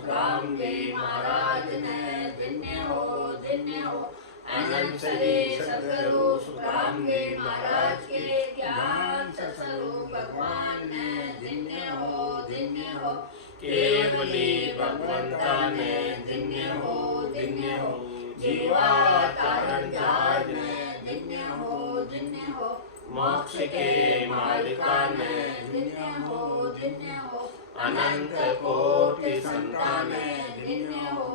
सुखरामगे महाराज ने धन्य हो। अनंत श्री सद्गुरु सुखरामगे महाराज के ज्ञान स्वरूप भगवान ने धन्य हो। केवली भगवंता ने धन्य हो। जीवा तारण जहाज ने धन्य हो। मोक्ष के मालिका ने धन्य हो। अनंत कोटि संताने धन्य हो।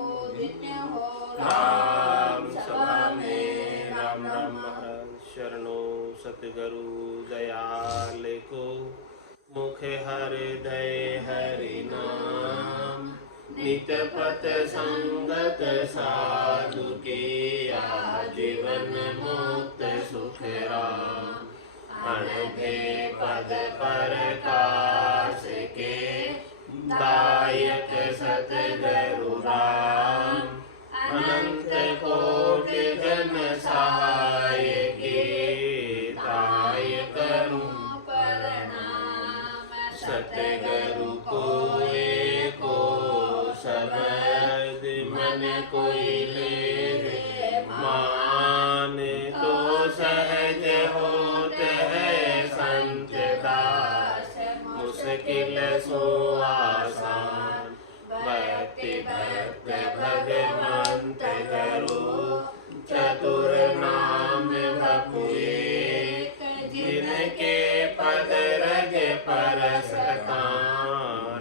राम सभा में राम राम महाराज शरणो सतगुरु दयाल को मुख हृदय हरि नाम नित पथ संगत साधु की आजीवन मुक्त सुख राम अनभे पद प्रकाश के दायक सतगुरु राम अनंत कोटि जन सहाय के ताय करूं प्रणाम सतगुरु को एको शब्द मन कोई ले मान तो सहज होत है संत दास मुश्किल सो आसान भक्ति भक्त भगवंत गुरु चतुर नाम बपुए जिनके पद रग परसता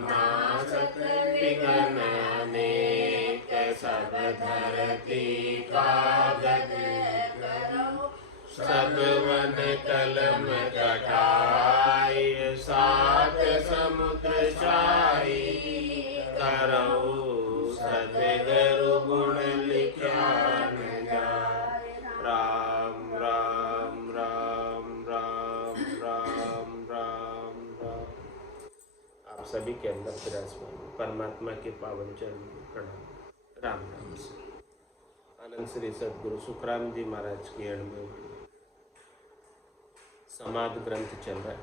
नासत विघ्न अनेक सब धरती कागज करो सब वन कलम कटाई सात समुद्र छाई करो सतगुरु गुण लिखा न जाए राम राम राम राम राम राम राम। आप सभी के अंदर विराजमान परमात्मा के पावन चरण प्रणाम राम राम से। आनंद श्री सद्गुरु सुखराम जी महाराज की अणमें समाध ग्रंथ चल रहा है।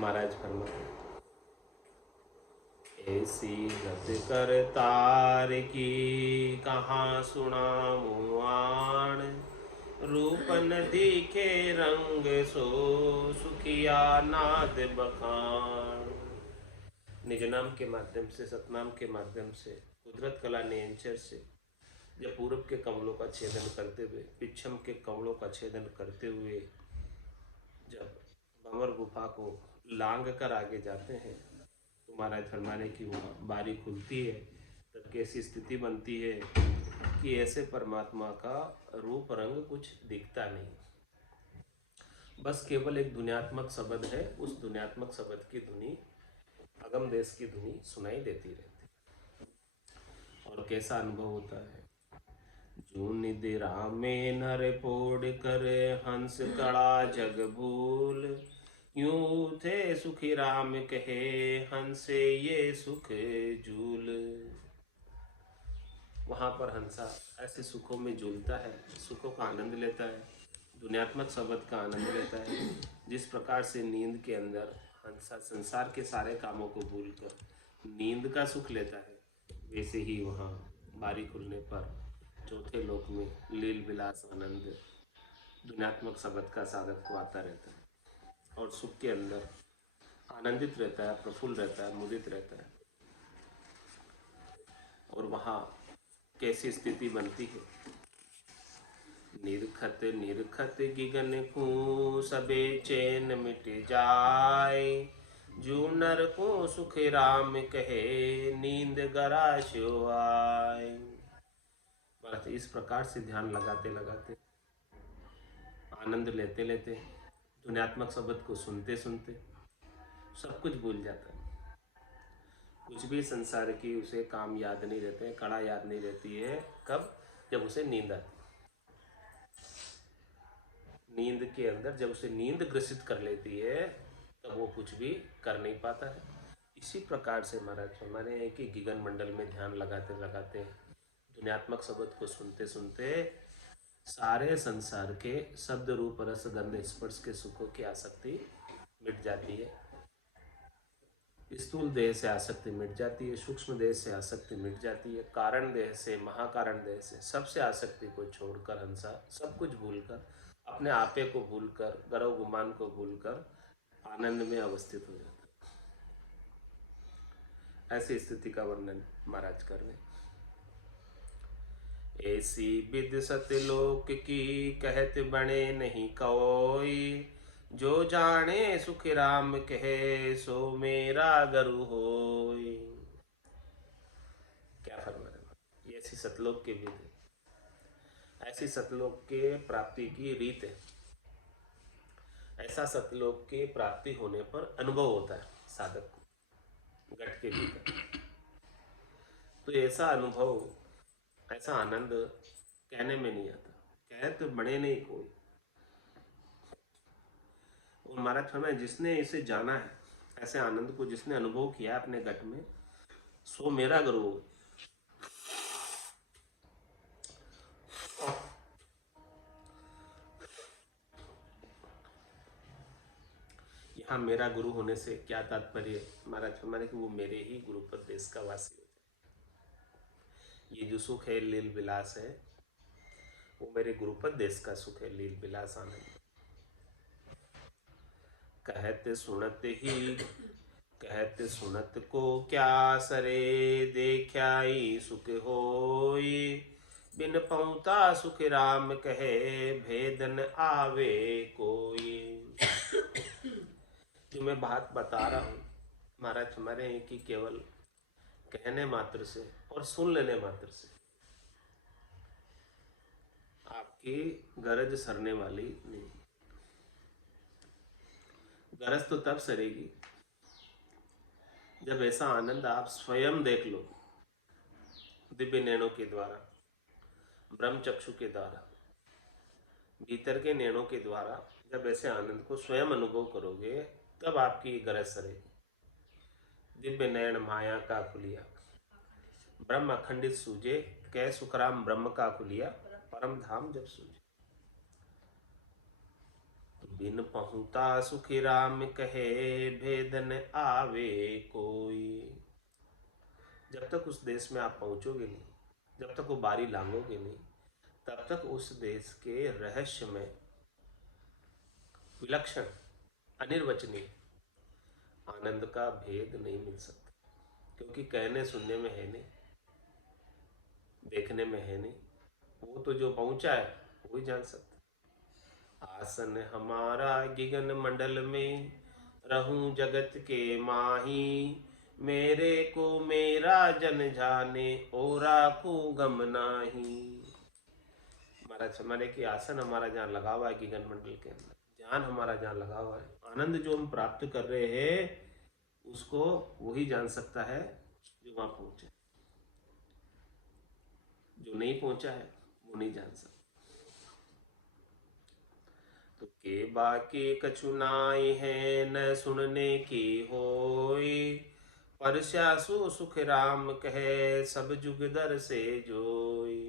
महाराज फरमाते ऐसी गत कर तार की कहाँ सुनाऊं आण रूपन दिखे रंग सो सुखिया नाद बखान। निज नाम के माध्यम से सतनाम के माध्यम से कुदरत कला ने एंचर से जब पूरब के कमलों का छेदन करते हुए पिछम के कमलों का छेदन करते हुए जब भंवर गुफा को लांग कर आगे जाते हैं तो महाराज फरमाने की वो बारी खुलती है तब कैसी स्थिति बनती है कि ऐसे परमात्मा का रूप रंग कुछ दिखता नहीं, बस केवल एक दुनियात्मक शब्द है। उस दुनियात्मक शब्द की धुनी अगम देश की धुनी सुनाई देती रहती और कैसा अनुभव होता है। जो निधि रामे नर पोड़ कर हंस कड़ा जग भूल यूं थे सुखी राम कहे हंसे ये सुख झूल। वहाँ पर हंसा ऐसे सुखों में झूलता है, सुखों का आनंद लेता है, दुनियात्मक शब्द का आनंद लेता है। जिस प्रकार से नींद के अंदर हंसा संसार के सारे कामों को भूलकर नींद का सुख लेता है, वैसे ही वहाँ बारी खुलने पर चौथे लोक में लील विलास आनंद दुनियात्मक शब्द का साधक को आता रहता है और सुख के अंदर आनंदित रहता है, प्रफुल्ल रहता है, मुदित रहता है। और वहाँ कैसी स्थिति बनती है। निरखत निरखत गिगन को सबे चैन मिट जाए जो नर को सुख राम कहे नींद गरा स्यो आए। इस प्रकार से ध्यान लगाते लगाते आनंद लेते लेते दुनियात्मक शब्द को सुनते सुनते सब कुछ भूल जाता है। कुछ भी संसार की उसे काम याद नहीं रहते, कड़ा याद नहीं रहती है। कब? जब उसे नींद आती। नींद के अंदर जब उसे नींद ग्रसित कर लेती है तब वो कुछ भी कर नहीं पाता है। इसी प्रकार से महाराज हमारे हैं कि गिगन मंडल में ध्यान लगाते लगाते दुनियात्मक शब्द को सुनते सुनते सारे संसार के शब्द रूप रस गंध स्पर्श के सुखों की आसक्ति मिट जाती है। स्थूल देह से आसक्ति मिट जाती है, सूक्ष्म देह से आसक्ति मिट जाती है, कारण देह से, महाकारण देह से, सबसे आसक्ति को छोड़कर हंसा सब कुछ भूलकर, अपने आपे को भूलकर, गर्व गुमान को भूलकर आनंद में अवस्थित हो जाता है। ऐसी स्थिति का वर्णन महाराज कर रहे हैं। ऐसी विद सतलोक की कहत बने नहीं कोई, जो जाने सुख राम कहे सो मेरा गुरु होय। क्या फरमा रहे, ये ऐसी सतलोक की विद है, ऐसी सतलोक के प्राप्ति की रीत है। ऐसा सतलोक के प्राप्ति होने पर अनुभव होता है साधक को घट के भीतर। तो ऐसा अनुभव, ऐसा आनंद कहने में नहीं आता, कहे तो बड़े नहीं कोई। और महाराज फरमाए जिसने इसे जाना है, ऐसे आनंद को जिसने अनुभव किया अपने घट में, सो मेरा गुरु हो। यहाँ मेरा गुरु होने से क्या तात्पर्य? महाराज फरमाए कि वो मेरे ही गुरुपद देश का वासी हो जाए। ये जो सुख है, लील विलास है, वो मेरे गुरुपद देश का सुख है, लील विलास आनंद। कहते सुनत ही, कहते सुनत को क्या सरे, देख्याई सुख होई, बिन पहुँता सुख राम कहे, भेदन आवे कोई। जो मैं बात बता रहा हूँ महाराज हमारे हैं कि केवल कहने मात्र से और सुन लेने मात्र से आपकी गरज सरने वाली नहीं। गरज तो तब सरेगी जब ऐसा आनंद आप स्वयं देख लो, दिव्य नैनों के द्वारा, ब्रह्म चक्षु के द्वारा, भीतर के नैनों के द्वारा जब ऐसे आनंद को स्वयं अनुभव करोगे, तब आपकी गरज सरेगी। दिव्य नयन माया का खुलिया, ब्रह्म अखंडित सूझे, कह सुखराम ब्रह्म का खुलिया, परम धाम जब सूझे। तो बिन पहुँता सुखी राम कहे, भेदन आवे कोई। जब तक उस देश में आप पहुंचोगे नहीं, जब तक वो बारी लांघोगे नहीं, तब तक उस देश के रहस्य में विलक्षण, अनिर्वचनीय आनंद का भेद नहीं मिल सकता। क्योंकि कहने सुनने में है नहीं, देखने में है नहीं, वो तो जो पहुंचा है वो ही जान सकता। आसन हमारा गिगन मंडल में, रहूं जगत के माही, मेरे को मेरा जन जाने, और राखू गम नाही। महाराज हमारे की आसन हमारा जहाँ लगा हुआ है गिगन मंडल के अंदर, ध्यान हमारा जहाँ लगा हुआ है, आनंद जो हम प्राप्त कर रहे हैं उसको वही जान सकता है जो वहां पहुंचे। जो नहीं पहुंचा है वो नहीं जान सकता। तो के बाकी कछु नाई है, न सुनने की होई, परस्यासु सुख राम कहे, सब जुग दर से जोई।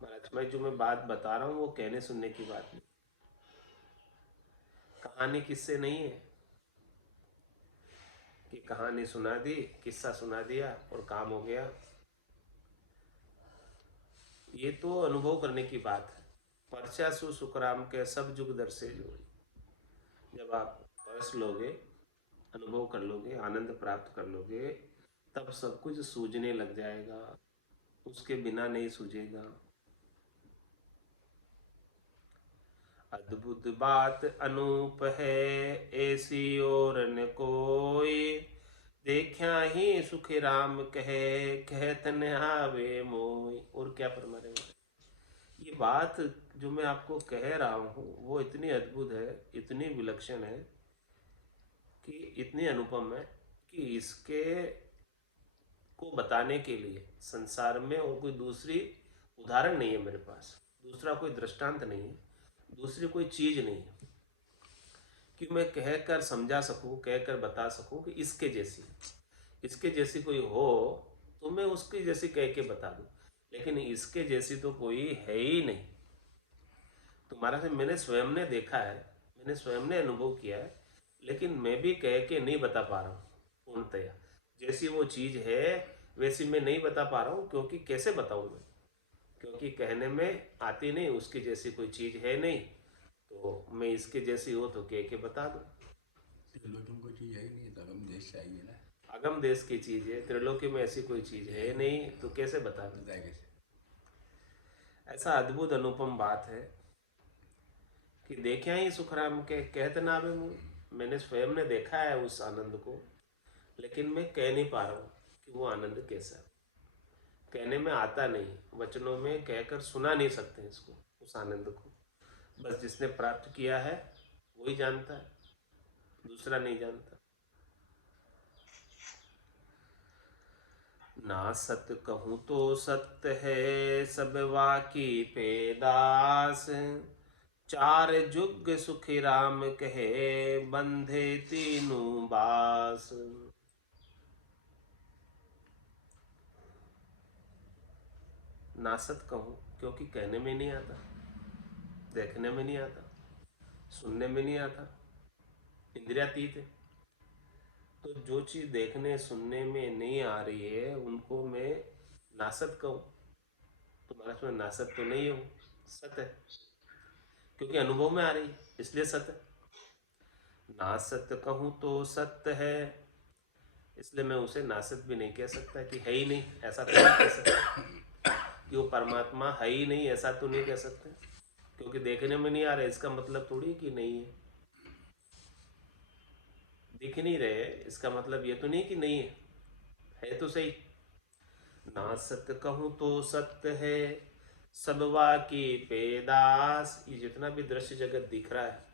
महाराज मैं जो मैं बात बता रहा हूँ वो कहने सुनने की बात नहीं, कहानी किस्से नहीं है कि कहानी सुना दी, किस्सा सुना दिया और काम हो गया। ये तो अनुभव करने की बात है। परस्यासु सुखराम के सब जुग दर से जोड़ी। जब आप परस लोगे, अनुभव कर लोगे, आनंद प्राप्त कर लोगे, तब सब कुछ सूझने लग जाएगा, उसके बिना नहीं सूझेगा। अद्भुत बात अनूप है, ऐसी और न कोई, देखा ही सुख राम कहे, कहत न आवे मोई। और क्या फरमा रहे हैं? ये बात जो मैं आपको कह रहा हूँ वो इतनी अद्भुत है, इतनी विलक्षण है, कि इतनी अनुपम है कि इसके को बताने के लिए संसार में और कोई दूसरी उदाहरण नहीं है मेरे पास, दूसरा कोई दृष्टांत नहीं है, दूसरी कोई चीज नहीं है कि मैं कहकर समझा सकूं, कहकर बता सकूं कि इसके जैसी कोई हो तो मैं उसकी जैसी कह के बता दूं। लेकिन इसके जैसी तो कोई है ही नहीं। तुम्हारा से मैंने स्वयं ने देखा है, मैंने स्वयं ने अनुभव किया है, लेकिन मैं भी कह के नहीं बता पा रहा हूँ। पूर्णतया जैसी वो चीज है वैसी मैं नहीं बता पा रहा हूँ, क्योंकि कैसे बताऊं मैं, क्योंकि कहने में आती नहीं, उसकी जैसी कोई चीज है नहीं, तो मैं इसके जैसी हो तो कह के बता दूं। त्रिलोकी में कोई चीज है ही नहीं, तो हम देश चाहिए ना। अगम देश की चीज है, त्रिलोकी में ऐसी कोई चीज है नहीं, तो कैसे बता दूं। बताए कैसे? ऐसा अद्भुत अनुपम बात है कि देखे ही सुखराम के कहते ना बे मुँह, मैंने स्वयं ने देखा है उस आनंद को, लेकिन मैं कह नहीं पा रहा हूँ कि वो आनंद कैसा है। कहने में आता नहीं, वचनों में कहकर सुना नहीं सकते इसको, उस आनंद को। बस जिसने प्राप्त किया है वही जानता है, दूसरा नहीं जानता। ना सत्य कहूँ तो सत्य है सब वाकी पेदास, चार जुग सुखी राम कहे बंधे तीनों बास। नासत कहूँ क्योंकि कहने में नहीं आता, देखने में नहीं आता, सुनने में नहीं आता, इंद्रियातीत है। तो जो चीज़ देखने सुनने में नहीं आ रही है उनको मैं नासत कहूँ, तो महाराज में नासत तो नहीं हूँ, सत है, क्योंकि अनुभव में आ रही है इसलिए सत है। नासत कहूँ तो सत्य है, इसलिए मैं उसे नासत भी नहीं कह सकता कि है ही नहीं, ऐसा तो नहीं कह सकता कि वो परमात्मा है ही नहीं, ऐसा तो नहीं कह सकते, क्योंकि देखने में नहीं आ रहा है इसका मतलब थोड़ी कि नहीं है। दिख नहीं रहे इसका मतलब ये तो नहीं कि नहीं है तो सही। ना सत्य कहूँ तो सत्य है सब की पेदास। ये जितना भी दृश्य जगत दिख रहा है,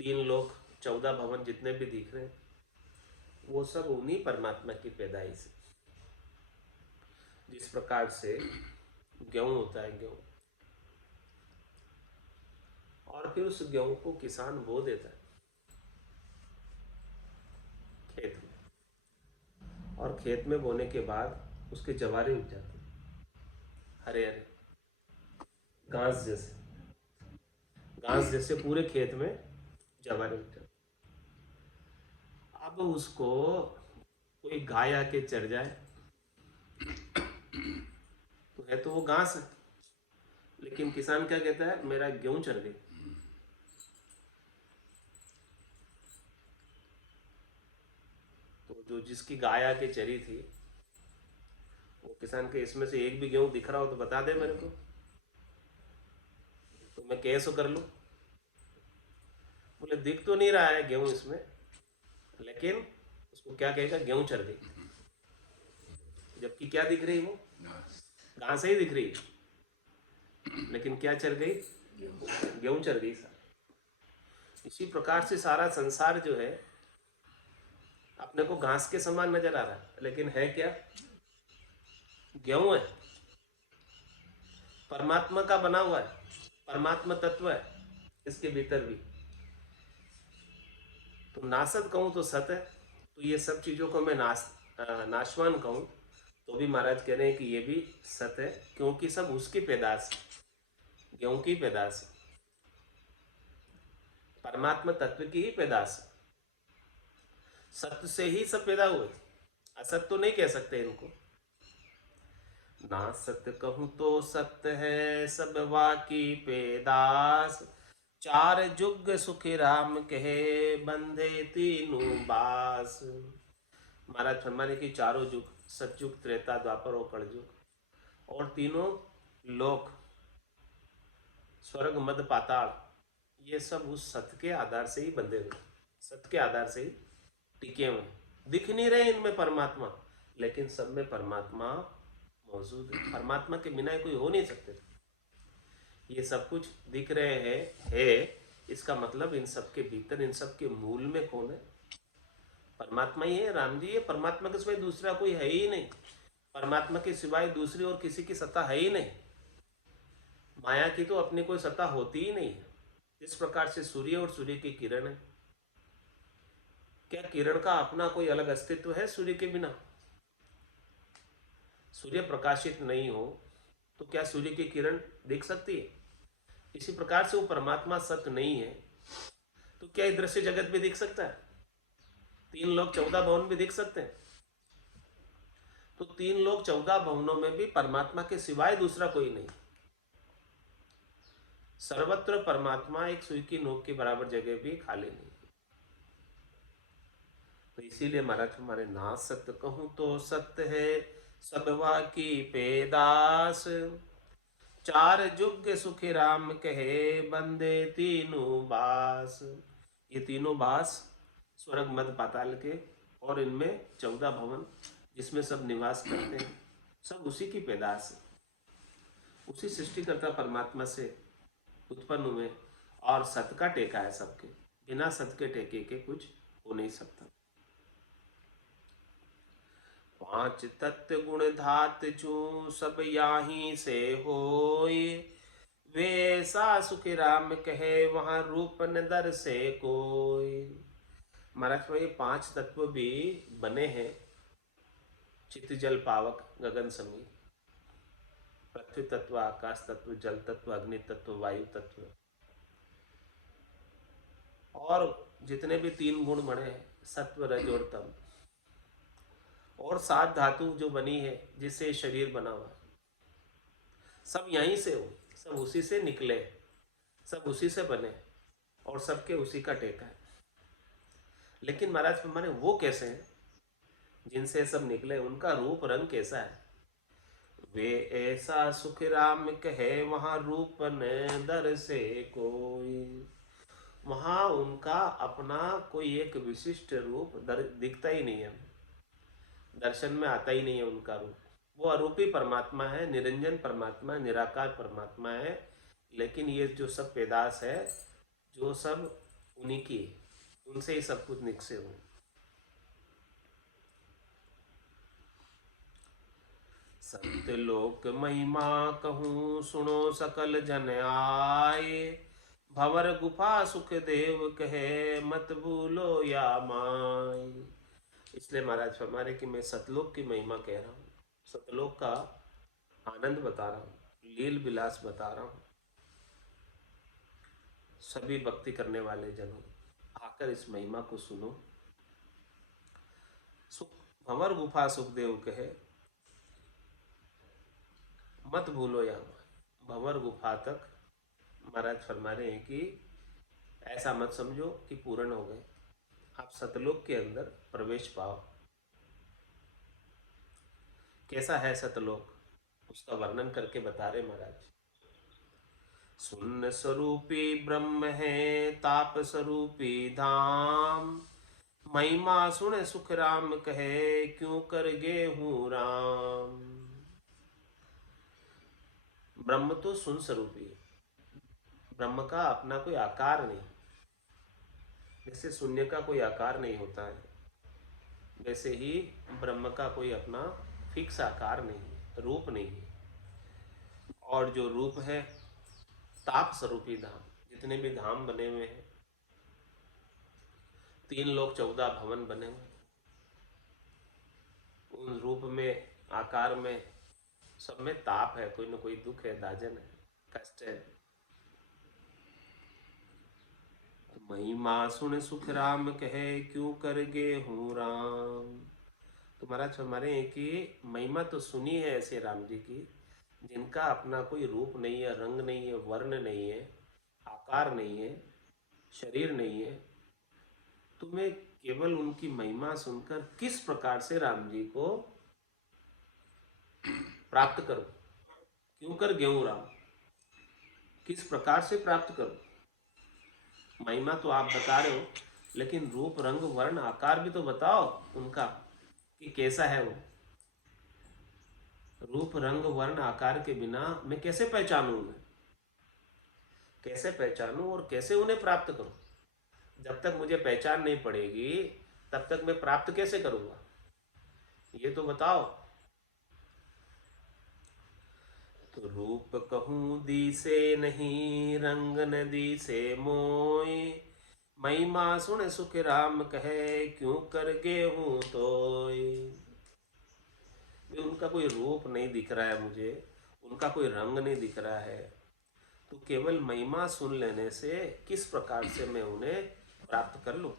3 लोक 14 भवन जितने भी दिख रहे हैं, वो सब उन्हीं परमात्मा की पैदाइश है। जिस प्रकार से गेहूं होता है, गेहूं, और फिर उस गेहूं को किसान बो देता है खेत में, और खेत में बोने के बाद उसके जवारे उग जाते हैं, हरे हरे घास जैसे, घास जैसे पूरे खेत में जवारे उग जाते। अब उसको कोई गाय आके चढ़ जाए तो है तो वो घास है, लेकिन किसान क्या कहता है, मेरा गेहूं चढ़ गई। तो जो जिसकी गाय आके चरी थी, वो किसान के इसमें से एक भी गेहूं दिख रहा हो तो बता दे मेरे को, तो मैं कैसे कर लूं। बोले दिख तो नहीं रहा है गेहूं इसमें, लेकिन उसको क्या कहेगा, गेहूं चढ़ गई, जबकि क्या दिख रही वो, घास। घास ही दिख रही है, लेकिन क्या चढ़ गई, गेहूं चढ़ गई। इसी प्रकार से सारा संसार जो है अपने को घास के समान नजर आ रहा है, लेकिन है क्या, गेहूं है, परमात्मा का बना हुआ है, परमात्मा तत्व है इसके भीतर भी। तो नासत कहूं तो सत है, तो ये सब चीजों को मैं नाशवान कहूं तो भी महाराज कह रहे हैं कि ये भी सत है, क्योंकि सब उसकी पैदाश, गेहूं की पैदाश, परमात्मा तत्व की ही पैदाश। सत्य से ही सब पैदा हुए, असत तो नहीं कह सकते इनको। ना सत्य कहूँ तो सत्य है सब वाकी पैदास, चार जुग सुखी राम कहे बंधे तीनों बास। महाराज फरमाने की चारों युग, सतयुग त्रेता द्वापर और कलयुग, और तीनों लोक, स्वर्ग मध्य पाताल, ये सब उस सत्य के आधार से ही बंधे हुए, सत्य के आधार से ही टिके हुए। दिख नहीं रहे इनमें परमात्मा, लेकिन सब में परमात्मा मौजूद है, परमात्मा के बिना कोई हो नहीं सकते। ये सब कुछ दिख रहे हैं है, इसका मतलब इन सब के भीतर, इन सब के मूल में कौन है, परमात्मा ही है। राम जी, ये परमात्मा के सिवाय दूसरा कोई है ही नहीं, परमात्मा के सिवाय दूसरी और किसी की सत्ता है ही नहीं। माया की तो अपनी कोई सत्ता होती ही नहीं है। इस प्रकार से सूर्य और सूर्य की किरण है, क्या किरण का अपना कोई अलग अस्तित्व है सूर्य के बिना? सूर्य प्रकाशित नहीं हो तो क्या सूर्य की किरण दिख सकती है? इसी प्रकार से वो परमात्मा सत्य नहीं है तो क्या ये दृश्य जगत भी दिख सकता है? तीन लोक 14 भवन भी दिख सकते हैं। तो तीन लोक 14 भवनों में भी परमात्मा के सिवाय दूसरा कोई नहीं। सर्वत्र परमात्मा एक सुई की नोक के बराबर जगह भी खाली नहीं। तो इसीलिए महाराज हमारे ना सत्य कहूं तो सत्य है सबवा की पेदास, चार जुग सुखी राम कहे बंदे तीनों बास। ये तीनों बास स्वर्ग मध्य पाताल के, और इनमें 14 भवन जिसमें सब निवास करते हैं, सब उसी की पैदाश है, उसी सृष्टिकर्ता परमात्मा से उत्पन्न हुए। और सत का टेका है सबके, बिना सत के टेके के कुछ हो नहीं सकता। पांच तत्व गुण धात चू सब याही से होय, वे ऐसा सुख राम कहे वहां रूप न दर से कोई। महाराज ये 5 तत्व भी बने हैं, चित्त जल पावक गगन समीर, पृथ्वी तत्व, आकाश तत्व, जल तत्व, अग्नि तत्व, वायु तत्व, और जितने भी 3 गुण बने हैं सत्व रज और तम, और 7 धातु जो बनी है जिससे शरीर बना हुआ, सब यहीं से हो, सब उसी से निकले, सब उसी से बने, और सबके उसी का टेका है। लेकिन महाराज हमारे वो कैसे हैं जिनसे सब निकले, उनका रूप रंग कैसा है? वे ऐसा सुख राम कहे वहां रूप न दर से कोई। वहां उनका अपना कोई एक विशिष्ट रूप दिखता ही नहीं है, दर्शन में आता ही नहीं है उनका रूप। वो अरूपी परमात्मा है, निरंजन परमात्मा, निराकार परमात्मा है। लेकिन ये जो सब पैदाश है, जो सब उन्हीं की, उनसे ही सब कुछ निकसे हुए। सत्य लोक महिमा कहूँ सुनो सकल जन आए, भवर गुफा सुख देव कहे मत भूलो या माई। इसलिए महाराज फरमारे कि मैं सतलोक की महिमा कह रहा हूँ, सतलोक का आनंद बता रहा हूँ, लील विलास बता रहा हूँ। सभी भक्ति करने वाले जनों आकर इस महिमा को सुनो। सुख भंवर गुफा सुखदेव कहे मत भूलो या भंवर गुफा तक महाराज फरमा रहे हैं कि ऐसा मत समझो कि पूर्ण हो गए, आप सतलोक के अंदर प्रवेश पाओ। कैसा है सतलोक, उसका वर्णन करके बता रहे महाराज। सुन्न स्वरूपी ब्रह्म है ताप स्वरूपी धाम, महिमा सुन सुख राम कहे क्यों कर गे हूँ राम। ब्रह्म तो सुन स्वरूपी है, ब्रह्म का अपना कोई आकार नहीं, जैसे शून्य का कोई आकार नहीं होता है, वैसे ही ब्रह्म का कोई अपना फिक्स आकार नहीं है, रूप नहीं है। और जो रूप है ताप स्वरूपी धाम, जितने भी धाम बने हुए हैं, 3 लोक 14 भवन बने हुए, उन रूप में, आकार में, सब में ताप है, कोई न कोई दुख है, दाजन है, कष्ट है। महिमा सुन सुख राम कहे क्यों कर गे हूँ राम। तो महाराज हमारे हैं कि महिमा तो सुनी है ऐसे राम जी की, जिनका अपना कोई रूप नहीं है, रंग नहीं है, वर्ण नहीं है, आकार नहीं है, शरीर नहीं है। तुम्हें केवल उनकी महिमा सुनकर किस प्रकार से राम जी को प्राप्त करो, क्यों कर गेहूं राम, किस प्रकार से प्राप्त करो। महिमा तो आप बता रहे हो, लेकिन रूप रंग वर्ण आकार भी तो बताओ उनका कि कैसा है वो। रूप रंग वर्ण आकार के बिना मैं कैसे पहचानूं उन्हें, कैसे पहचानूं और कैसे उन्हें प्राप्त करूं। जब तक मुझे पहचान नहीं पड़ेगी तब तक मैं प्राप्त कैसे करूंगा, ये तो बताओ। तो रूप कहूँ दी से नहीं रंग नदी से मोय, महिमा सुन सुख राम कहे क्यों कर गे हूँ तोय। उनका कोई रूप नहीं दिख रहा है मुझे, उनका कोई रंग नहीं दिख रहा है, तो केवल महिमा सुन लेने से किस प्रकार से मैं उन्हें प्राप्त कर लूं।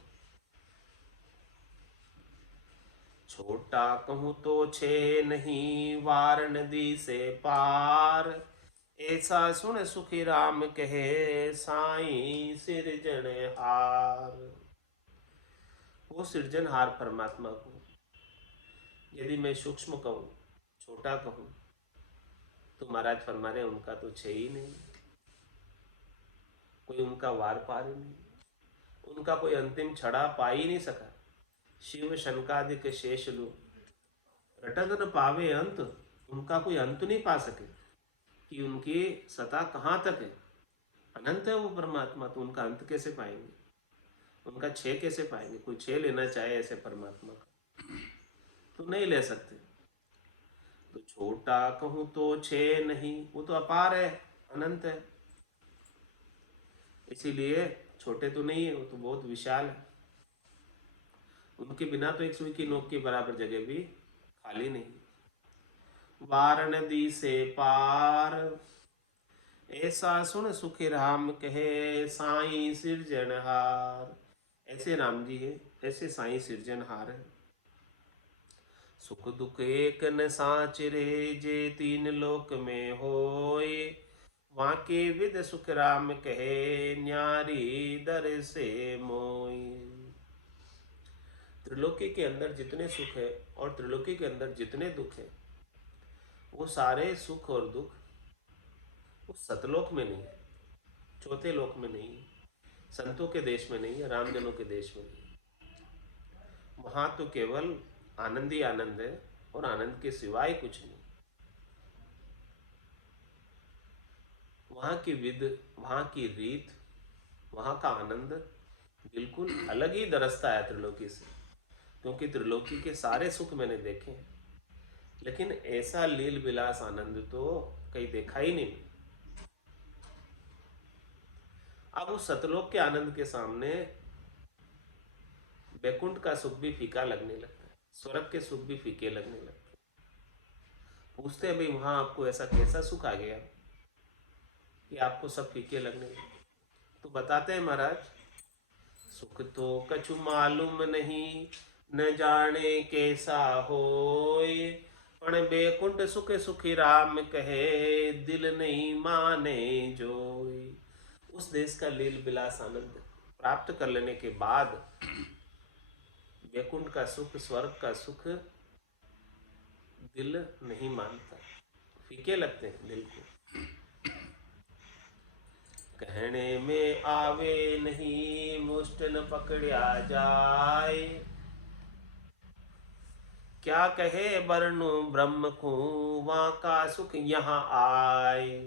छोटा कहूँ तो छे नहीं, वार नदी से पार। ऐसा सुन सुखी राम कहे, साईं सिरजनहार। वो सृजनहार परमात्मा को यदि मैं सूक्ष्म कहूँ, छोटा कहूँ, तो महाराज फरमा रहे उनका तो छे ही नहीं, कोई उनका वार पार ही नहीं, उनका कोई अंतिम छड़ा पा ही नहीं सका। शिव शनकादिक शेषलु रटत न पावे अंत, उनका कोई अंत नहीं पा सके कि उनकी सत्ता कहाँ तक है। अनंत है वो परमात्मा, तो उनका अंत कैसे पाएंगे, उनका छे कैसे पाएंगे। कोई छे लेना चाहे ऐसे परमात्मा का तो नहीं ले सकते। तो छोटा कहूँ तो छे नहीं, वो तो अपार है, अनंत है, इसीलिए छोटे तो नहीं है, वो तो बहुत विशाल है। उनके बिना तो एक सुई की नोक के बराबर जगह भी खाली नहीं। वार नदी से पार, ऐसा सुन सुखी राम कहे, साईं सिरजनहार। ऐसे राम जी है, ऐसे साईं सिरजनहार है। सुख दुख एक न साचरे, जे तीन लोक में होए। वाके विद सुख राम कहे, न्यारी दर से मोई। त्रिलोकी के अंदर जितने सुख है और त्रिलोकी के अंदर जितने दुख है, वो सारे सुख और दुख वो सतलोक में नहीं है, चौथे लोक में नहीं है, संतों के देश में नहीं है, रामजनों के देश में नहीं है। वहां तो केवल आनंद ही आनंद है और आनंद के सिवाय कुछ नहीं। वहां की विध, वहां की रीत, वहां का आनंद बिल्कुल अलग ही दरसता है त्रिलोकी से। क्योंकि त्रिलोकी के सारे सुख मैंने देखे हैं, लेकिन ऐसा लील विलास आनंद तो कहीं देखा ही नहीं। अब उस सतलोक के आनंद के सामने बैकुंठ का सुख भी फीका लगने लगता है, स्वर्ग के सुख भी फीके लगने लगते हैं। पूछते हैं भाई वहां आपको ऐसा कैसा सुख आ गया कि आपको सब फीके लगने लगे। तो बताते हैं महाराज, सुख तो कछु मालूम नहीं, न जाने कैसा होए। पण बैकुंठ सुख सुखी राम कहे, दिल नहीं माने जोई। उस देश का लील विलास आनंद प्राप्त कर लेने के बाद बैकुंठ का सुख, स्वर्ग का सुख दिल नहीं मानता, फीके लगते हैं दिल को। कहने में आवे नहीं, मुष्ट न पकड़िया जाए। क्या कहे वर्णु ब्रह्म को, वहां का सुख यहाँ आए।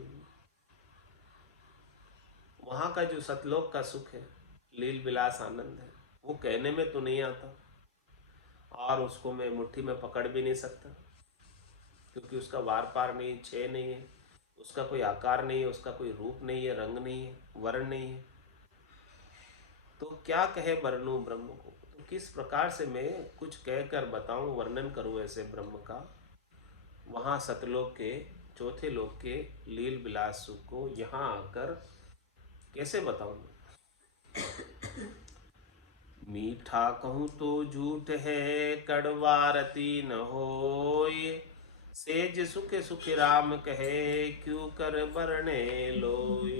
वहां का जो सतलोक का सुख है, लील विलास आनंद है, वो कहने में तो नहीं आता, और उसको मैं मुट्ठी में पकड़ भी नहीं सकता, क्योंकि उसका वार पार नहीं, छे नहीं है, उसका कोई आकार नहीं है, उसका कोई रूप नहीं है, रंग नहीं है, वर्ण नहीं है। तो क्या कहे वर्णु ब्रह्म को, तो किस प्रकार से मैं कुछ कहकर बताऊं, वर्णन करूं ऐसे ब्रह्म का। वहां सतलोक के, चौथे लोक के लील विलास सुख को यहाँ आकर कैसे बताऊं। मीठा कहूँ तो झूठ है, कड़वा रति न होय। सेज सुख सुख राम कहे, क्यों कर बरने लोय।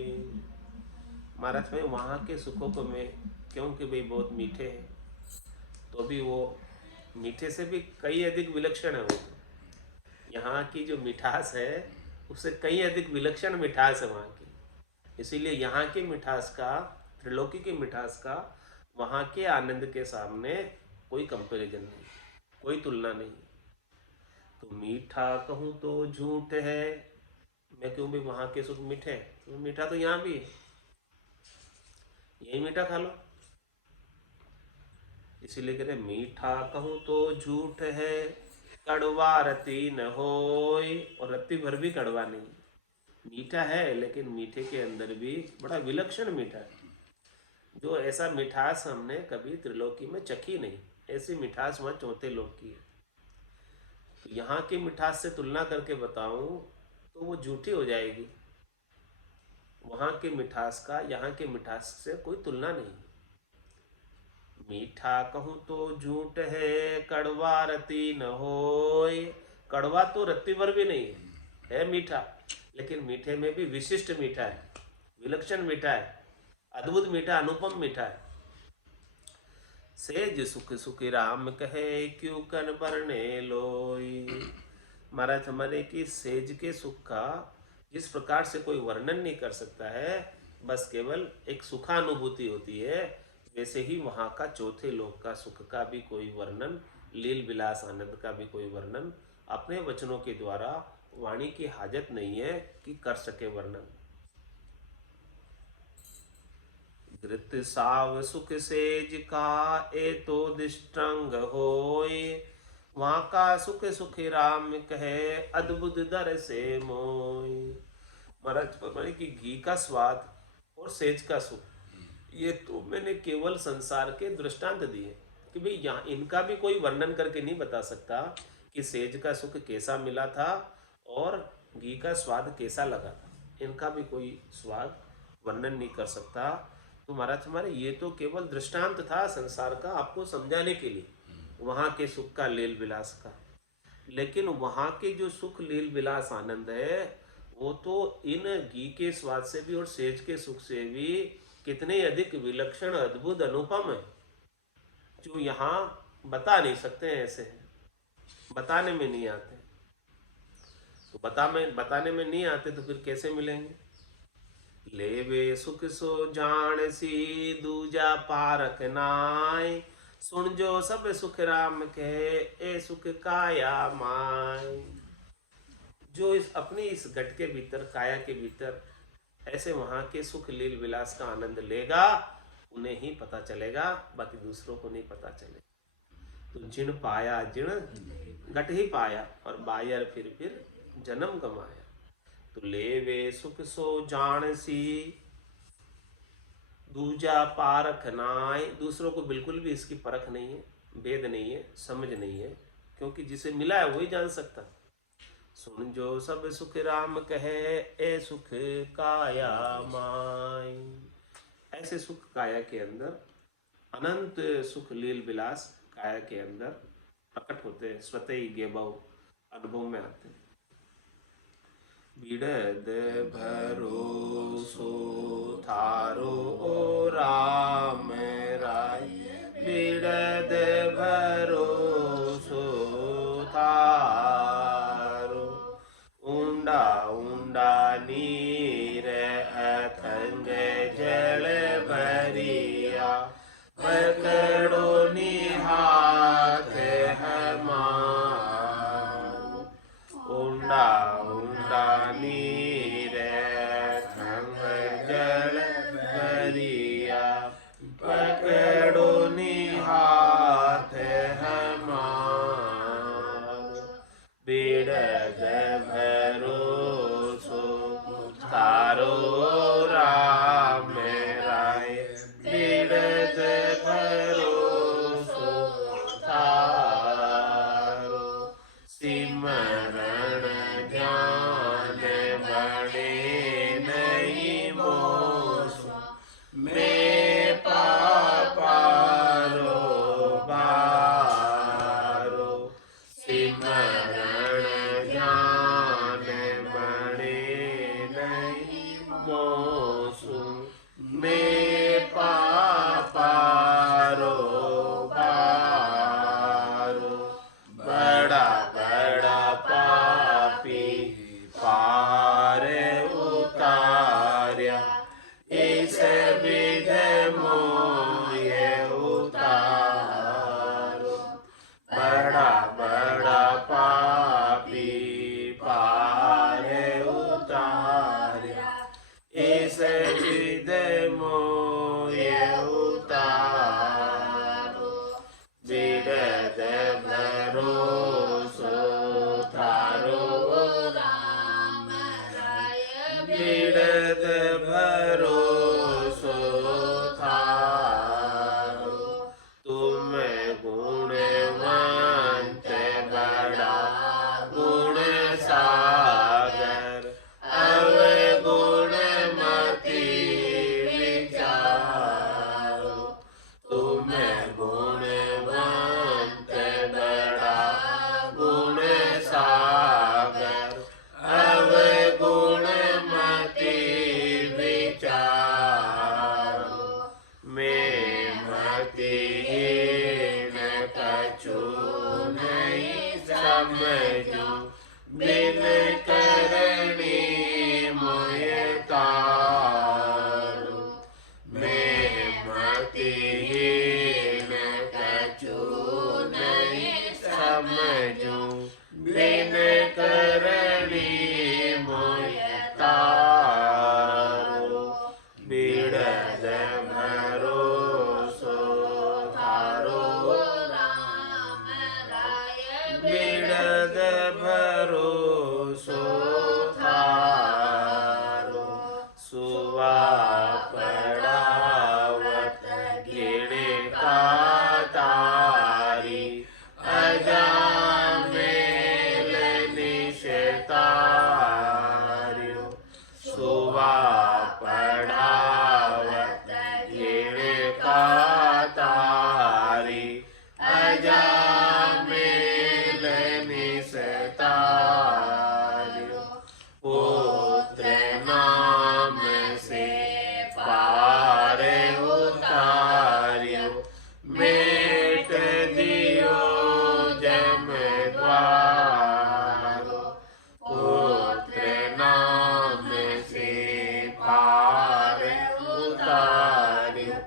महाराज में वहाँ के सुखों को मैं क्योंकि भाई बहुत मीठे हैं, तो भी वो मीठे से भी कई अधिक विलक्षण है। वो यहाँ की जो मिठास है उससे कई अधिक विलक्षण मिठास है वहाँ की। इसीलिए यहाँ की मिठास का, त्रिलोकी की मिठास का वहाँ के आनंद के सामने कोई कंपैरिजन नहीं, कोई तुलना नहीं। तो मीठा कहूँ तो झूठ है, मैं क्यों भी वहाँ के सुख मीठे हैं, तो मीठा तो यहाँ भी है, यही मीठा खा लो। इसीलिए कहते मीठा कहूँ तो झूठ है, कड़वा रति न होय। और रत्ती भर भी कड़वा नहीं, मीठा है, लेकिन मीठे के अंदर भी बड़ा विलक्षण मीठा है। जो ऐसा मिठास हमने कभी त्रिलोकी में चखी नहीं, ऐसी मिठास वहाँ चौथे लोक की है। तो यहाँ की मिठास से तुलना करके बताऊं तो वो झूठी हो जाएगी। वहाँ की मिठास का यहाँ की मिठास से कोई तुलना नहीं। मीठा कहूँ तो झूठ है, कड़वा रति न होय। कड़वा तो रत्ती भर भी नहीं है मीठा, लेकिन मीठे में भी विशिष्ट मीठा है, विलक्षण मीठा है, अद्भुत मीठा, अनुपम मीठा है। सेज सुख सुखी राम कहे, क्यों कन बरने लोई। महाराज हमारे की सेज के सुख का जिस प्रकार से कोई वर्णन नहीं कर सकता है, बस केवल एक सुखानुभूति होती है, वैसे ही वहाँ का चौथे लोक का सुख का भी कोई वर्णन, लील विलास आनंद का भी कोई वर्णन अपने वचनों के द्वारा वाणी की हाजत नहीं है कि कर सके वर्णन। धृत साव सुख सेज का, ए तो दिष्टंग होय। वहाँ का सुख सुखी राम कहे, अद्भुत दर से मोय। महाराज फरमाने की घी का स्वाद और सेज का सुख, ये तो मैंने केवल संसार के दृष्टांत दिए कि भाई यहाँ इनका भी कोई वर्णन करके नहीं बता सकता कि सेज का सुख कैसा मिला था और घी का स्वाद कैसा लगा था। इनका भी कोई स्वाद वर्णन नहीं कर सकता। तो महाराज हमारे ये तो केवल दृष्टांत था संसार का, आपको समझाने के लिए वहाँ के सुख का, लील विलास का। लेकिन वहाँ के जो सुख लील विलास आनंद है वो तो इन घी के स्वाद से भी और सेज के सुख से भी कितने अधिक विलक्षण, अद्भुत, अनुपम है, जो यहाँ बता नहीं सकते हैं, ऐसे हैं, बताने में नहीं आते। तो बताने में नहीं आते तो फिर कैसे मिलेंगे। लेवे सुख सो जान सी, दूजा पारक नाय। सुन जो सब सुख राम कहे, ए सुख काया माय। जो इस अपनी इस घट के भीतर, काया के भीतर ऐसे वहाँ के सुख लील विलास का आनंद लेगा, उन्हें ही पता चलेगा, बाकी दूसरों को नहीं पता चलेगा। तो जिन पाया जिन घट ही पाया, और बायर फिर जन्म गमाया। तो लेवे सुख सो जान सी, दूजा पारख नाय। दूसरों को बिल्कुल भी इसकी परख नहीं है, भेद नहीं है, समझ नहीं है, क्योंकि जिसे मिला है वही जान सकता। सुन जो सब सुख राम कहे, ए सुख काया माय। ऐसे सुख काया के अंदर, अनंत सुख लील विलास काया के अंदर प्रकट होते हैं, स्वतः ही गेबव अनुभव में आते हैं। बिड़द भरोसो थारो ओ राम राय। बिड़द भरोसो थारो, ऊंडा ऊंडा नीर अथंग जल भरिया। पकड़ो निहाथ हमारो, ऊंडा ऊंडा नीर अथंग जल भरिया। पकड़ो निहाथ हमारो, बिड़द भरोसो थारो राम राय। बिड़द भरोसो थारो, सिमरण ध्यान बड़े नहीं मोसो। मैं पापारो बारो, सिमरण ध्यान बड़े नहीं मोसो। मैं पापारो बारो, बड़ा बड़ा समझू बिन करणी मोय तारो मैं मतिहीन कछु नहीं समझू बिन करणी मोय तारो बिड़द भरोसो थारो बिड़द भरोसो थारो सुवा पड़ावत गिणका तारी अजामेल निशतार्यो सुवा पड़ावत गिणका तारी अजामेल निशतार्यो पुत्र नाम से पार उतार्यो मेट दियो जम द्वारो पुत्र नाम से पार उतार्यो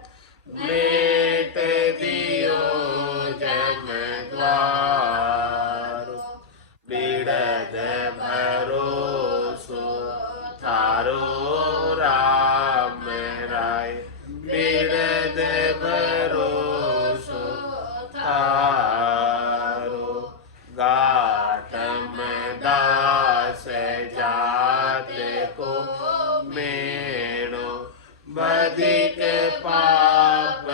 मेट दियो जम द्वारो बिड़द भरोसो थारो राम राय बिड़द भरोसो थारो गाटम दास जात को मेणो बधिक पाप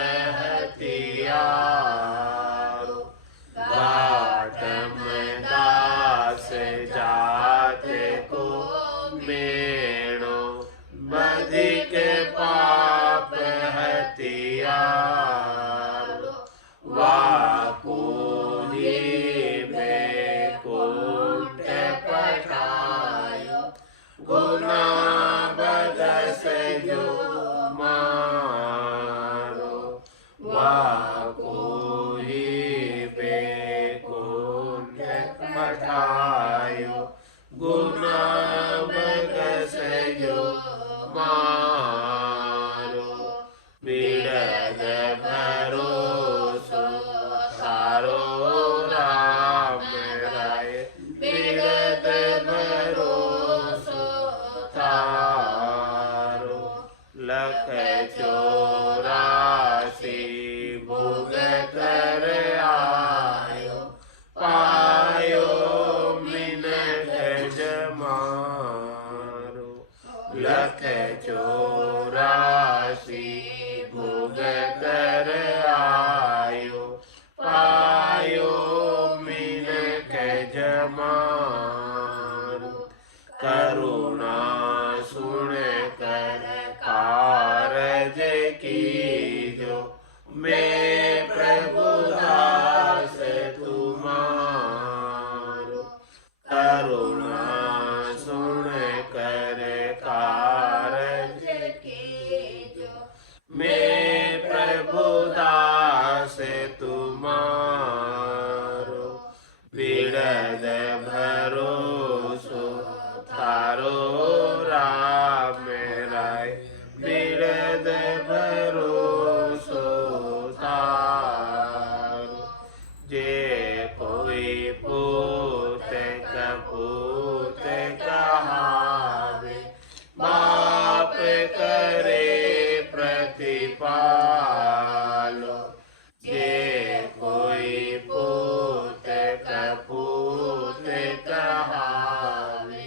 हथियारो गाटम दास जात को मेणो बधिक पाप हथियारो वाकुली बेकुंठ पठायो गुना बदस जो मारो वाकुली बेकुंठ पठायो गुना बदस जो मारो बिड़द भरोसो थारो राम राय बिड़द भरोसो थारो लख 84 भोग कर आयो पायो मिनट जमारो लख 84 भोग कर आयो पायो मिनट जमारो करुणा सुन कर कारज कीजो मैं प्रभु दास तुम्हारो करुणा सुन कर कारज कीजो मैं प्रभु दास तुम्हारो बिड़द भरोसो थारो राम राय बिड़द भरोसो थारो जे कोई पूत कपूत कहावे बाप करे प्रतिपालो जे कोई पूत कपूत कहावे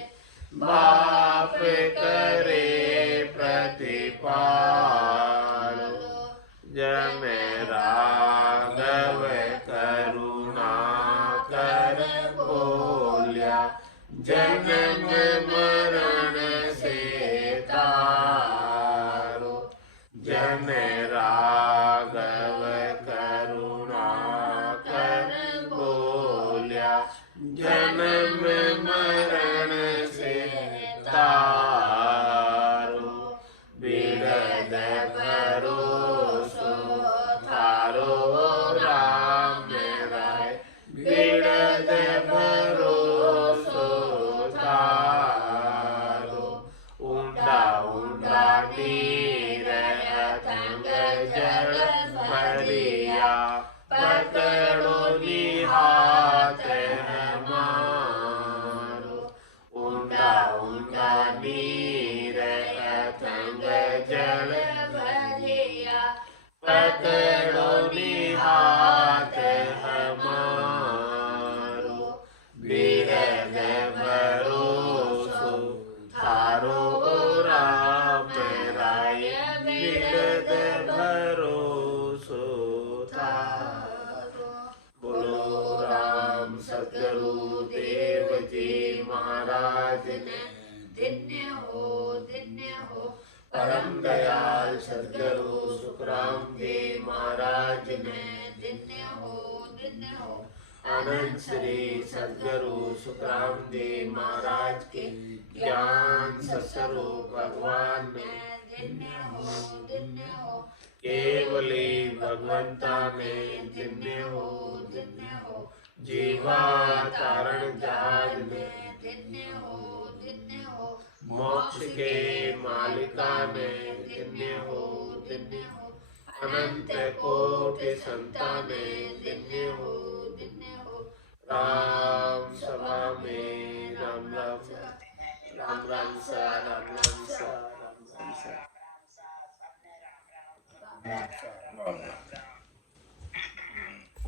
बाप करे प्रतिपालो जम राघव करुणा कर बोलिया जन्म मरण से तारो जन राघव करुणा कर बोलिया जन्म मरण से तारो बिड़द भरोसो थारो राम राय बिड़द भरोसो महाराज ने धन्य हो परम दयाल सदगुरु सुखराम देव महाराज ने धन्य हो अनंत श्री सदगुरु सुखराम देव महाराज के ज्ञान सत्स्वरूप भगवान ने धन्य हो केवली भगवंता में धन्य हो जीवा तारण जहाज में धन्य हो मोक्ष के मालिका में धन्य हो अनंत कोटि संता में धन्य हो